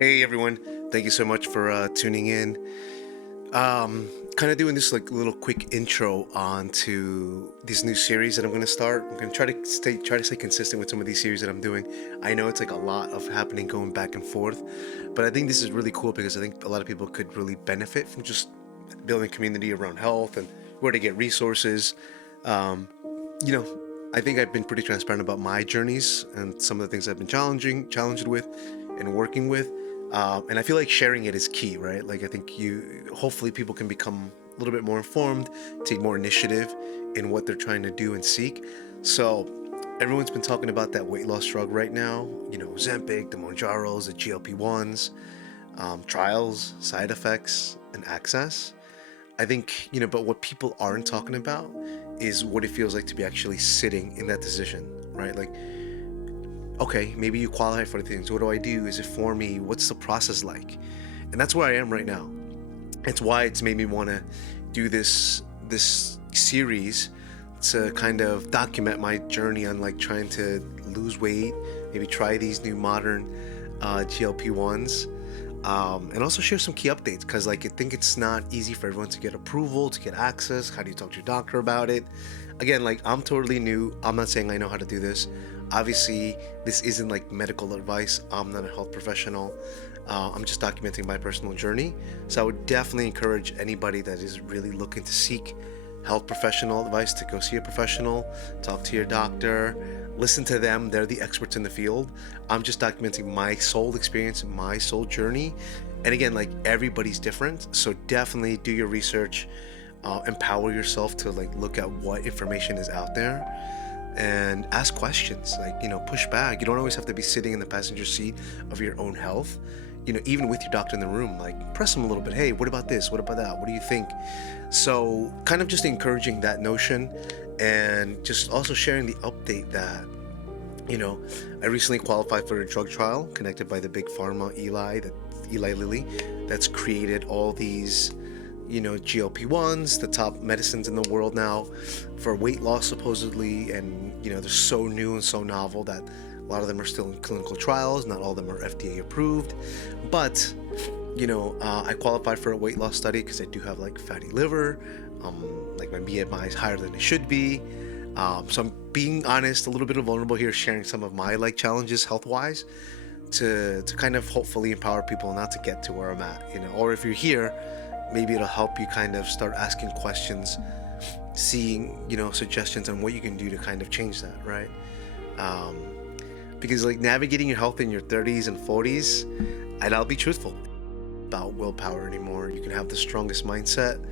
Hey everyone, thank you so much for tuning in. Kind of doing this like little quick intro onto this new series that I'm going to start. I'm going to try to stay consistent with some of these series that I'm doing. I know it's like a lot of happening going back and forth, but I think this is really cool because I think a lot of people could really benefit from just building community around health and where to get resources. Um, you know, I think I've been pretty transparent about my journeys and some of the things I've been challenged with, and working with. And I feel like sharing it is key, right? Like I think hopefully people can become a little bit more informed, take more initiative in what they're trying to do and seek. So everyone's been talking about that weight loss drug right now. Ozempic, the Mounjaros, the GLP-1s, trials, side effects, and access. I think, but what people aren't talking about is what it feels like to be actually sitting in that decision, right? Like, okay, maybe you qualify for the things. What do I do? Is it for me? What's the process like? And that's where I am right now. It's why it's made me want to do this series to kind of document my journey on like trying to lose weight, maybe try these new modern GLP-1s, and also share some key updates because like I think it's not easy for everyone to get approval, to get access. How do you talk to your doctor about it? Again, like I'm totally new. I'm not saying I know how to do this. Obviously, this isn't like medical advice. I'm not a health professional. I'm just documenting my personal journey. So I would definitely encourage anybody that is really looking to seek health professional advice to go see a professional, talk to your doctor, listen to them. They're the experts in the field. I'm just documenting my soul experience, my soul journey. And again, like everybody's different. So definitely do your research, empower yourself to like look at what information is out there and ask questions, like push back. You don't always have to be sitting in the passenger seat of your own health. Even with your doctor in the room, like press them a little bit. Hey, what about this, what about that, what do you think? So kind of just encouraging that notion, and just also sharing the update that I recently qualified for a drug trial connected by the big pharma Eli Lilly, that's created all these GLP-1s, the top medicines in the world now for weight loss supposedly. And they're so new and so novel that a lot of them are still in clinical trials. Not all of them are FDA approved. But I qualified for a weight loss study because I do have like fatty liver. Like my BMI is higher than it should be. So I'm being honest, a little bit vulnerable here, sharing some of my like challenges health wise, to kind of hopefully empower people not to get to where I'm at. Or if you're here, maybe it'll help you kind of start asking questions, seeing suggestions on what you can do to kind of change that, right? um, because like navigating your health in your 30s and 40s, and I'll be truthful about willpower anymore. You can have the strongest mindset,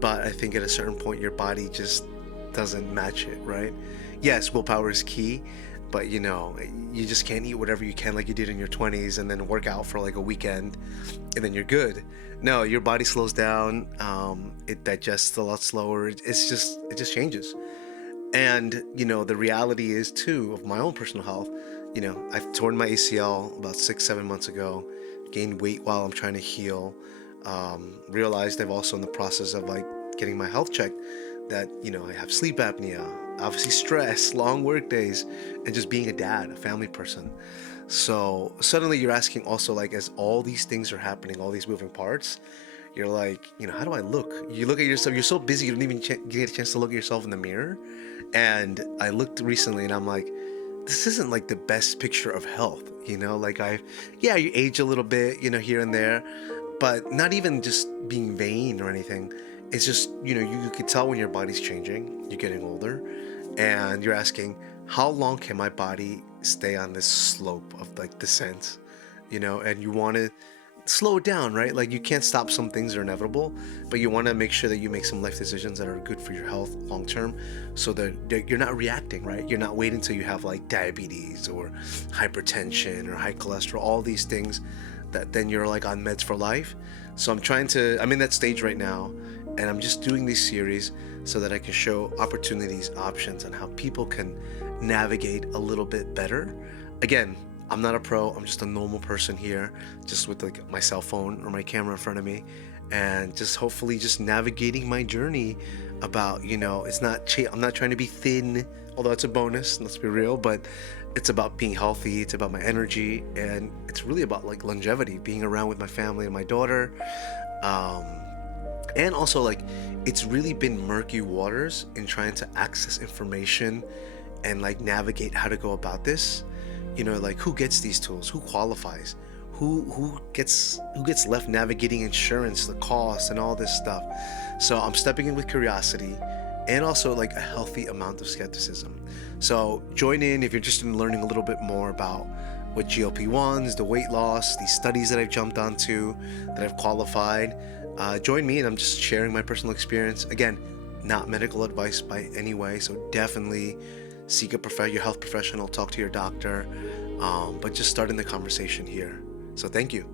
but I think at a certain point your body just doesn't match it, right? Yes, willpower is key, but you just can't eat whatever you can like you did in your 20s and then work out for like a weekend and then you're good. No, your body slows down. It digests a lot slower. It just changes. And the reality is too of my own personal health. I've torn my ACL about 6 7 months ago, gained weight while I'm trying to heal. Realized I've also in the process of like getting my health checked, that I have sleep apnea, obviously stress, long work days, and just being a dad, a family person. So suddenly you're asking also, like, as all these things are happening, all these moving parts, you're like, how do I look? You look at yourself, you're so busy, you don't even get a chance to look at yourself in the mirror. And I looked recently and I'm like, this isn't like the best picture of health, like yeah, you age a little bit, here and there, but not even just being vain or anything. It's just, you could tell when your body's changing, you're getting older, and you're asking, how long can my body stay on this slope of like descent, and you want to slow it down, right? Like you can't stop, some things are inevitable, but you want to make sure that you make some life decisions that are good for your health long term, so that you're not reacting, right? You're not waiting until you have like diabetes or hypertension or high cholesterol, all these things that then you're like on meds for life. So I'm in that stage right now, and I'm just doing these series so that I can show opportunities, options, and how people can navigate a little bit better. Again, I'm not a pro. I'm just a normal person here, just with like my cell phone or my camera in front of me, and just hopefully just navigating my journey about, I'm not trying to be thin although it's a bonus, let's be real, but it's about being healthy, it's about my energy, and it's really about like longevity, being around with my family and my daughter. Um, and also like it's really been murky waters in trying to access information and like navigate how to go about this. Like who gets these tools, who qualifies, who gets left navigating insurance, the cost, and all this stuff. So I'm stepping in with curiosity and also like a healthy amount of skepticism. So join in if you're interested in learning a little bit more about what GLP-1s, the weight loss, these studies that I've jumped onto, that I've qualified. Join me, and I'm just sharing my personal experience. Again, not medical advice by any way, so definitely seek your health professional, talk to your doctor, but just starting the conversation here. So thank you.